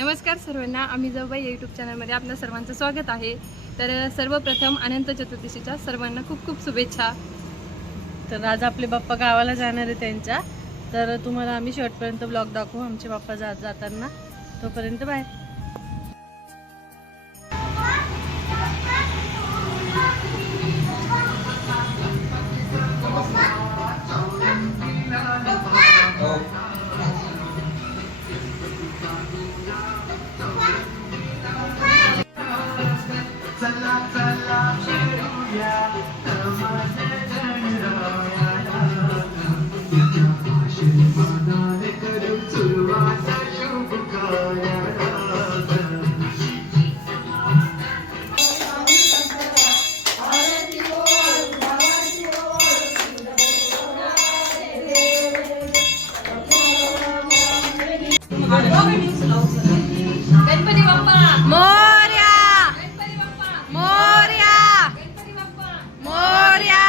नमस्कार सर्वांना, आम्ही जाऊबाई यूट्यूब चॅनलमध्ये आपल्या सर्वांचं स्वागत आहे। तर सर्वप्रथम अनंत चतुर्दशीच्या सर्वांना खूप खूप शुभेच्छा। तर आज आपले बाप्पा गावाला जाणार आहे त्यांच्या, तर तुम्हाला आम्ही शेवटपर्यंत ब्लॉग दाखवू आमचे बाप्पा जाताना। तोपर्यंत बाय। गणपती बाप्पा मोरया, गणपती बाप्पा मोरया, गणपती बाप्पा मोरया,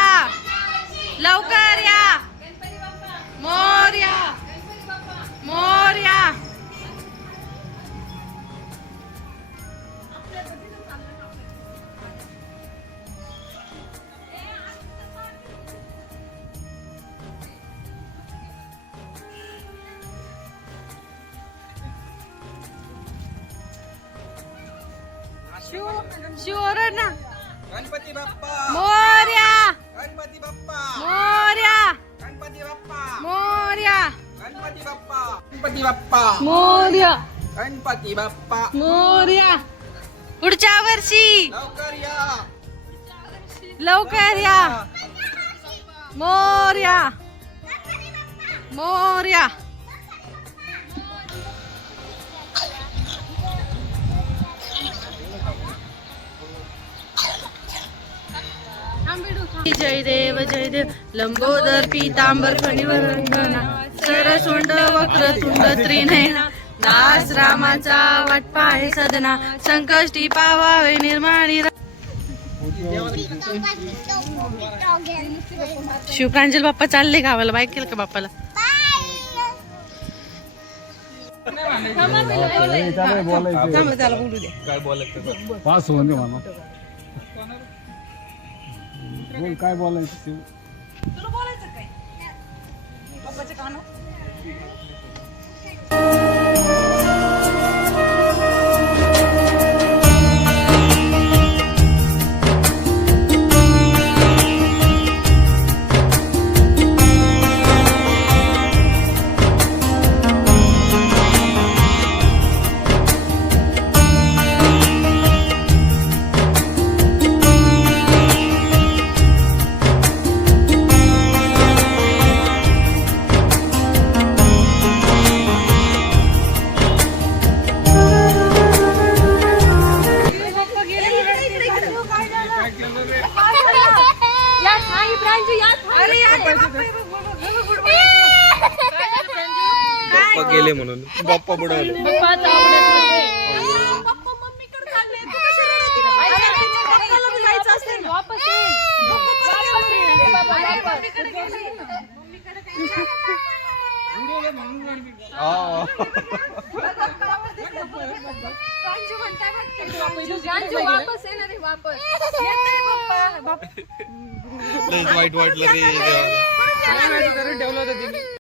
लवकर या, गणपती बाप्पा मोरया, गणपती बाप्पा मोरया। शिवरण ना, गणपती बाप्पा, मोरया, गणपती बाप्पा, मोरया, गणपती बाप्पा, मोरया, गणपती बाप्पा, गणपती बाप्पा, मोरया, गणपती बाप्पा, मोरया। पुढच्या वर्षी लवकर या, लवकर या, मोरया, मोरया। जय देव लंबोदर पीतांबर फणिवरंदना सरसोंड वक्रतुंड त्रिनयना दास रामाचा वाटपा आहे सदना संकष्टी पावावे निर्माणी शिवप्रांजल बाप्पा चालले गावाला। बाईक केलं का बाप्पाला? त्याला बोलू दे। काय बोलायचं पास होऊन दे म्हणा. बोल काय बोलायचं. तुला बोलायचं काय बाप्पाच्या कानात? बाप्पा गेले म्हणून बाप्पा बुडाले. वापस येणार आहे, वापस वाईट वाटलं रे.